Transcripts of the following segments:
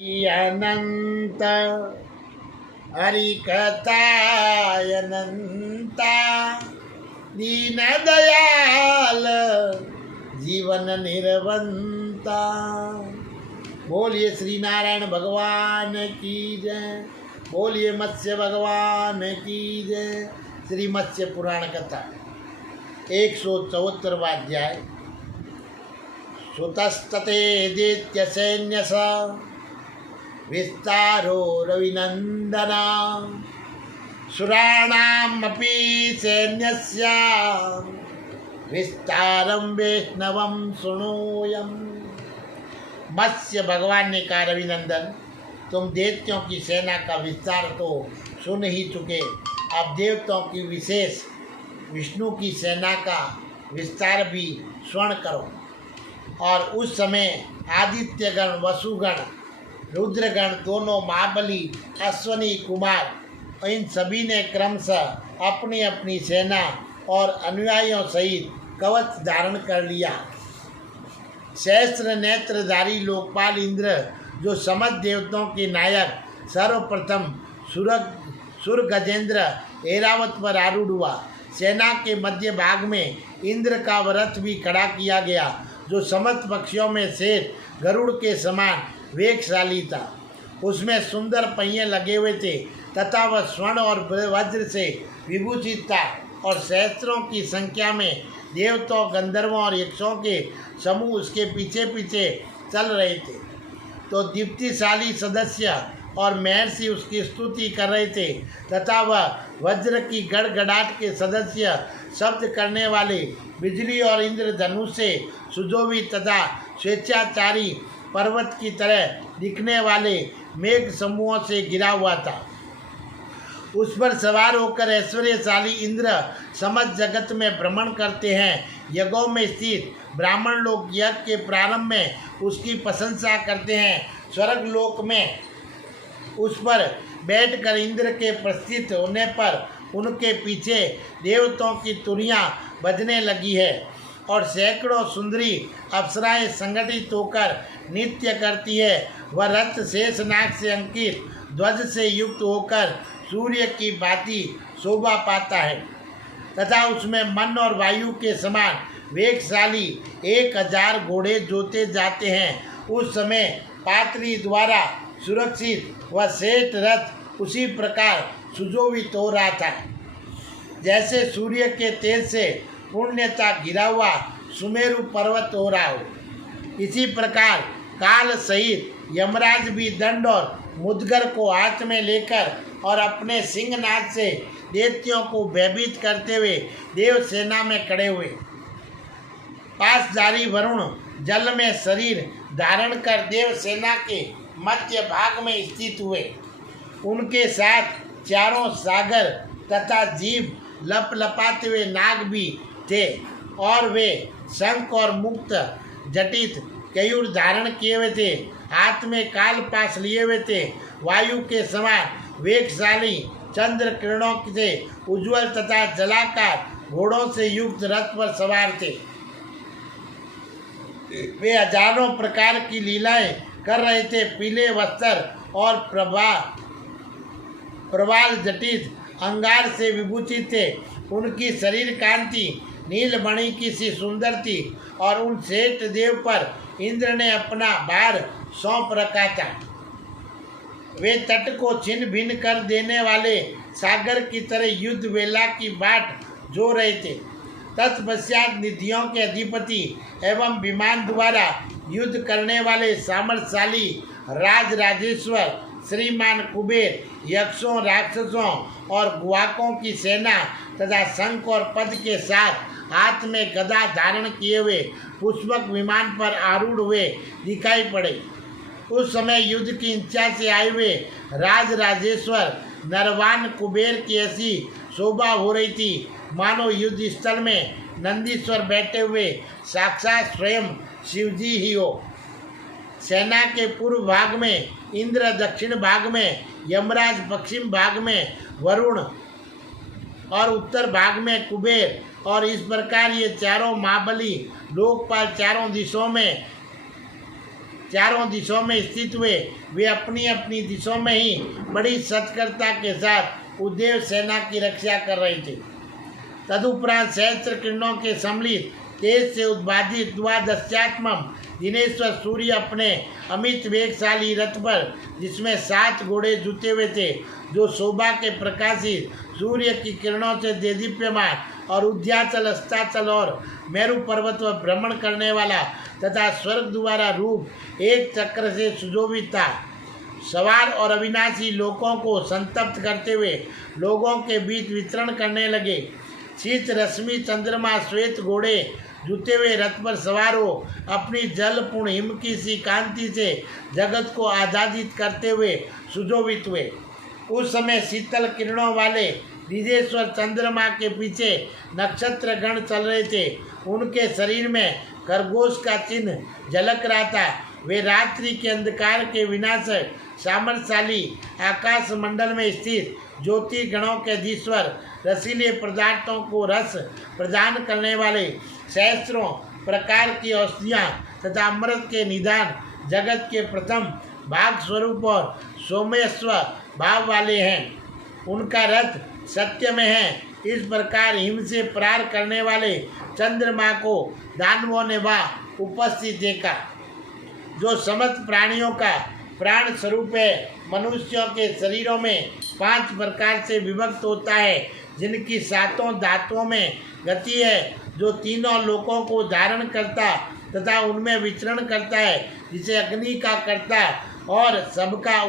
अनंत हरिकथायनंता दीन दयाल जीवन निर्वंता। बोलिए श्री नारायण भगवान की जय। बोलिए मत्स्य भगवान की जय। श्री मत्स्य पुराण कथा 174वां अध्याय। सुतस्तते दैत्य सैन्य विस्तारो रविनंदना सुराणामपि सैन्यस्य विस्तारं वैष्णवं शृणोयम्। मत्स्य भगवान ने कहा, रविनंदन, तुम देवताओं की सेना का विस्तार तो सुन ही चुके, अब देवताओं की विशेष विष्णु की सेना का विस्तार भी स्वर्ण करो। और उस समय आदित्यगण, वसुगण, रुद्रगण, दोनों महाबली अश्वनी कुमार, इन सभी ने क्रमशः अपनी अपनी सेना और अनुयायियों सहित कवच धारण कर लिया। सहस्त्र नेत्रधारी लोकपाल इंद्र, जो समस्त देवताओं के नायक, सर्वप्रथम सुर गजेंद्र ऐरावत पर आरूढ़ हुआ। सेना के मध्य भाग में इंद्र का रथ भी खड़ा किया गया, जो समस्त पक्षियों में शेष गरुड़ के समान वेगशाली था। उसमें सुंदर पहिए लगे हुए थे तथा वह स्वर्ण और वज्र से विभूषित था, और सहस्त्रों की संख्या में देवताओं, गंधर्वों और यक्षों के समूह उसके पीछे पीछे चल रहे थे। तो दीप्तिशाली सदस्य और महर्षि उसकी स्तुति कर रहे थे, तथा वह वज्र की गड़गड़ाहट के सदस्य, शब्द करने वाले बिजली और इंद्रधनुष से सुशोभित तथा स्वेच्छाचारी पर्वत की तरह दिखने वाले मेघ समूहों से घिरा हुआ था। उस पर सवार होकर ऐश्वर्यशाली इंद्र समस्त जगत में भ्रमण करते हैं। यज्ञों में स्थित ब्राह्मण लोग यज्ञ के प्रारंभ में उसकी प्रशंसा करते हैं। स्वर्ग लोक में उस पर बैठकर इंद्र के प्रस्थित होने पर उनके पीछे देवताओं की तुरियां बजने लगी है, और सैकड़ों सुंदरी अप्सराएं संगठित होकर नृत्य करती है। वह रथ शेषनाग से अंकित ध्वज से युक्त होकर सूर्य की भांति शोभा पाता है, तथा उसमें मन और वायु के समान वेगशाली 1000 घोड़े जोते जाते हैं। उस समय पात्री द्वारा सुरक्षित वह श्रेष्ठ रथ उसी प्रकार सुशोभित हो रहा था, जैसे सूर्य के तेज से पुण्यता घिरा हुआ सुमेरु पर्वत हो रहा हो। इसी प्रकार काल सहित यमराज भी दंड और मुद्गर को हाथ में लेकर और अपने सिंहनाद से देवताओं को भयभीत करते हुए देव सेना में खड़े हुए। पासधारी वरुण जल में शरीर धारण कर देव सेना के मध्य भाग में स्थित हुए। उनके साथ चारों सागर तथा जीव लपलपाते हुए नाग भी थे, और वे शंख और मुक्त जटित कयूर धारण किए हुए थे। हाथ में काल पास लिए हुए थे। वायु के समान वेगशाली चंद्र किरणों से उज्ज्वल तथा जलाकार घोड़ों से युक्त रथ पर सवार थे। वे हजारों प्रकार की लीलाएं कर रहे थे। पीले वस्त्र और प्रवाल जटित अंगार से विभूषित थे। उनकी शरीर कांति नीलमणि की सी सुंदर थी, और उन श्रेष्ठ देव पर इंद्र ने अपना भार सौंप रखा था। वे तट को छिन्न भिन्न कर देने वाले सागर की तरह युद्ध वेला की बाट जो रहे थे। तत्पश्चात निधियों के अधिपति एवं विमान द्वारा युद्ध करने वाले सामर्थशाली राज राजेश्वर श्रीमान कुबेर, यक्षों, राक्षसों और गुहाकों की सेना तथा शंख और पद के साथ हाथ में गदा धारण किए हुए पुष्पक विमान पर आरूढ़ हुए दिखाई पड़े। उस समय युद्ध की इच्छा से आए हुए राज राजेश्वर नरवान कुबेर की ऐसी शोभा हो रही थी, मानो युद्ध स्थल में नंदीश्वर बैठे हुए साक्षात स्वयं शिवजी ही हो। सेना के पूर्व भाग में इंद्र, दक्षिण भाग में यमराज, पश्चिम भाग में वरुण और उत्तर भाग में कुबेर, और इस प्रकार ये चारों महाबली लोकपाल चारों दिशों में चारों दिशाओं में स्थित हुए। वे अपनी अपनी दिशाओं में ही बड़ी सतर्कता के साथ उद्देव सेना की रक्षा कर रहे थे। तदुपरांत सहस्त्र किरणों के सम्मिलित तेज से उद्बाधित द्वादश्यात्मम दिनेश्वर सूर्य अपने अमित वेगशाली रथ पर, जिसमें 7 घोड़े जुते हुए थे, जो शोभा के प्रकाशित सूर्य की किरणों से देदीप्यमान और उद्याचल, अस्ताचल और मेरु पर्वत पर भ्रमण करने वाला तथा स्वर्ग द्वारा रूप एक चक्र से सुशोभित था, सवार और अविनाशी लोगों को संतप्त करते हुए लोगों के बीच विचरण करने लगे। शीत रश्मि चंद्रमा श्वेत घोड़े जुते हुए रथ पर सवार हो अपनी जलपूर्ण हिम की सी कांति से जगत को आजादित करते हुए सुशोभित हुए। उस समय शीतल किरणों वाले निजेश्वर चंद्रमा के पीछे नक्षत्र गण चल रहे थे। उनके शरीर में खरगोश का चिन्ह झलक रहा था। वे रात्रि के अंधकार के विनाशक सामर्थशाली आकाश मंडल में स्थित ज्योति गणों के अधीश्वर, रसीले पदार्थों को रस प्रदान करने वाले, सहस्त्रों प्रकार की औषधियाँ तथा अमृत के निदान, जगत के प्रथम भाग स्वरूप और सौम्यस्व भाव वाले हैं। उनका रथ सत्य में है। इस प्रकार हिम से प्रहार करने वाले चंद्रमा को दानवों ने वहाँ उपस्थित देखा, जो समस्त प्राणियों का प्राण स्वरूप है। मनुष्यों के शरीरों में 5 प्रकार से विभक्त होता है, जिनकी 7 धातुओं में गति है, जो तीनों लोकों को धारण करता तथा उनमें विचरण करता है, जिसे अग्नि का कर्ता और सबका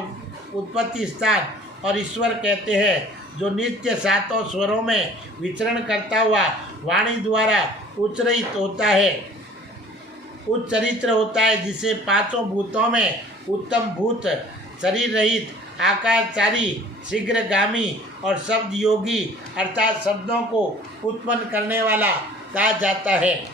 उत्पत्ति स्थान और ईश्वर कहते हैं, जो नित्य 7 स्वरों में विचरण करता हुआ वाणी द्वारा उच्चरित होता है, उच्चरित्र होता है, जिसे 5 भूतों में उत्तम भूत, शरीर रहित, आकाशचारी, शीघ्रगामी और शब्द योगी अर्थात शब्दों को उत्पन्न करने वाला कहा जाता है।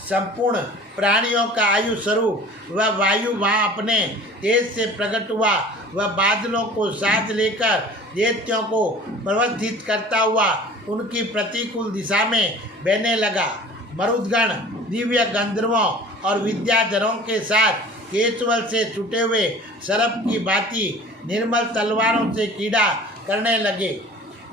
संपूर्ण प्राणियों का आयु स्वरूप वह वायु वहाँ अपने तेज से प्रकट हुआ। वह बादलों को साथ लेकर दैत्यों को प्रवर्धित करता हुआ उनकी प्रतिकूल दिशा में बहने लगा। मरुदगण दिव्य गंधर्वों और विद्याधरों के साथ केचवल से छुटे हुए सर्प की भांति निर्मल तलवारों से कीड़ा करने लगे।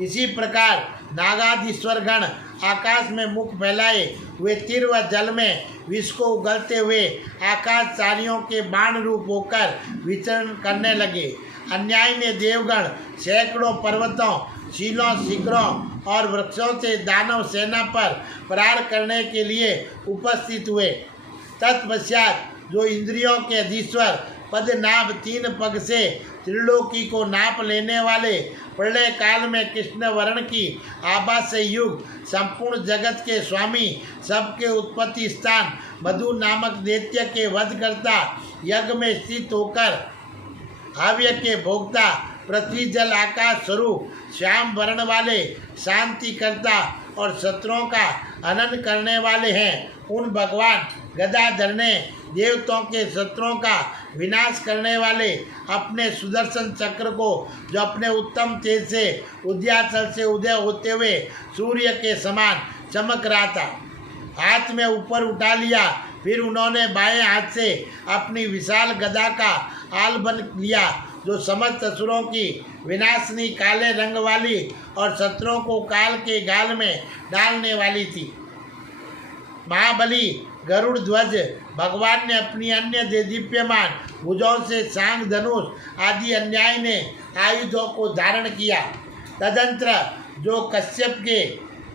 इसी प्रकार नागाधीश्वर गण आकाश में मुख फैलाए हुए तीर व जल में विष को उगलते हुए आकाशचारियों के बाण रूप होकर विचरण करने लगे। अन्याय ने देवगण सैकड़ों पर्वतों, शीलों, शिखरों और वृक्षों से दानव सेना पर प्रहार करने के लिए उपस्थित हुए। तत्पश्चात जो इंद्रियों के अधीश्वर पद्मनाभ 3 पग से त्रिलोकी को नाप लेने वाले, प्रलय काल में कृष्ण वर्ण की आभा से युक्त संपूर्ण जगत के स्वामी, सबके उत्पत्ति स्थान, मधु नामक दैत्य के वध करता, यज्ञ में स्थित होकर हव्य के भोक्ता, पृथ्वी जल आकाश स्वरूप श्याम वर्ण वाले, शांति करता और शत्रुओं का हनन करने वाले हैं, उन भगवान गदाधर ने देवताओं के शत्रुओं का विनाश करने वाले अपने सुदर्शन चक्र को, जो अपने उत्तम तेज से उद्याचल से उदय होते हुए सूर्य के समान चमक रहा था, हाथ में ऊपर उठा लिया। फिर उन्होंने बाएं हाथ से अपनी विशाल गदा का आलबन लिया, जो समस्त असुरों की विनाशनी काले रंग वाली और शत्रुओं को काल के गाल में डालने वाली थी। महाबली गरुड़ ध्वज भगवान ने अपनी अन्य देदीप्यमान भुजों से सांग, धनुष आदि अन्याय ने आयुधों को धारण किया। तदंतर जो कश्यप के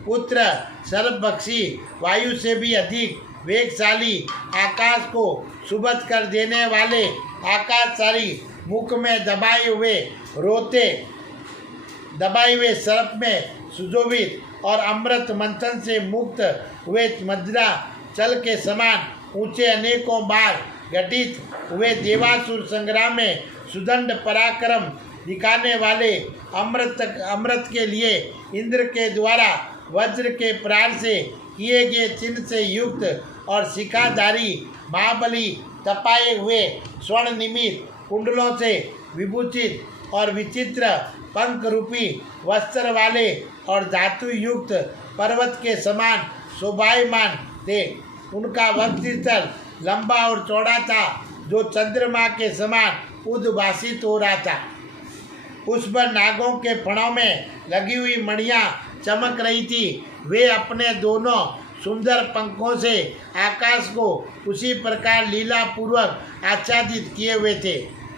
पुत्र सर्पभक्षी, वायु से भी अधिक वेगशाली, आकाश को सुबद कर देने वाले आकाशचारी, मुख में दबाए हुए सर्प में सुशोभित और अमृत मंथन से मुक्त हुए मदिरा चल के समान ऊंचे अनेकों बार घटित हुए देवासुर संग्राम में सुदंड पराक्रम दिखाने वाले, अमृत के लिए इंद्र के द्वारा वज्र के प्राण से किए गए चिन्ह से युक्त और शिखाधारी महाबली, तपाए हुए स्वर्ण निमित कुंडलों से विभूषित और विचित्र पंख रूपी वस्त्र वाले और धातु युक्त पर्वत के समान शोभायमान थे। उनका वक्षस्थल लंबा और चौड़ा था, जो चंद्रमा के समान उद्भासित हो रहा था। उस पर नागों के फणों में लगी हुई मणियाँ चमक रही थी। वे अपने दोनों सुंदर पंखों से आकाश को उसी प्रकार लीला पूर्वक आच्छादित किए हुए थे,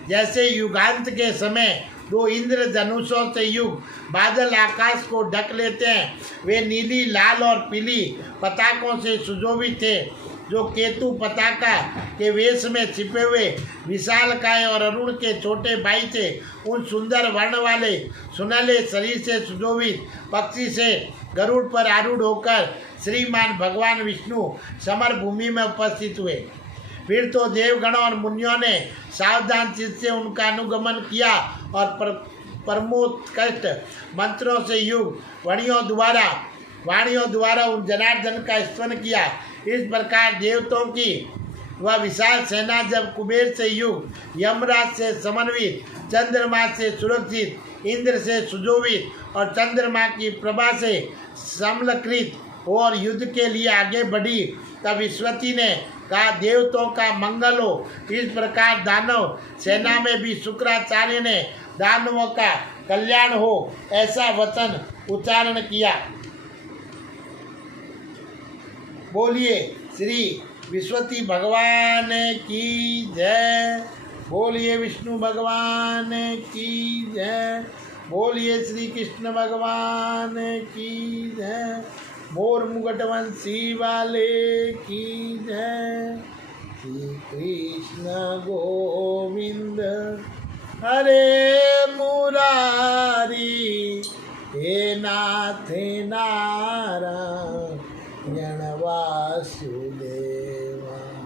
जैसे युगांत के समय दो इंद्रधनुषों से युक्त बादल आकाश को ढक लेते हैं। वे नीली, लाल और पीली पताकों से सुशोभित थे, जो केतु पताका के वेश में छिपे हुए विशालकाय और अरुण के छोटे भाई थे। उन सुंदर वर्ण वाले सुनहले शरीर से सुशोभित पक्षी से गरुड़ पर आरूढ़ होकर श्रीमान भगवान विष्णु समर भूमि में उपस्थित हुए। फिर तो देवगणों और मुनियों ने सावधान चित्त से उनका अनुगमन किया और परमोत्कृष्ट मंत्रों से युक्त वाणियों द्वारा उन जनार्दन का स्तवन किया। इस प्रकार देवताओं की वह विशाल सेना जब कुबेर से युक्त, यमराज से समन्वित, चंद्रमा से सुरक्षित, इंद्र से सुशोभित और चंद्रमा की प्रभा से समलकृत और युद्ध के लिए आगे बढ़ी, तब विश्वती ने कहा, देवताओं का मंगल हो। इस प्रकार दानव सेना में भी शुक्राचार्य ने दानवों का कल्याण हो, ऐसा वचन उच्चारण किया। बोलिए श्री विश्वती भगवान की जय। बोलिए विष्णु भगवान की जय। बोलिए श्री कृष्ण भगवान की जय। मोर मुगटवंशी वाले की जय। श्री कृष्ण गोविंद हरे मुरारी, हे नाथ नारायण वासु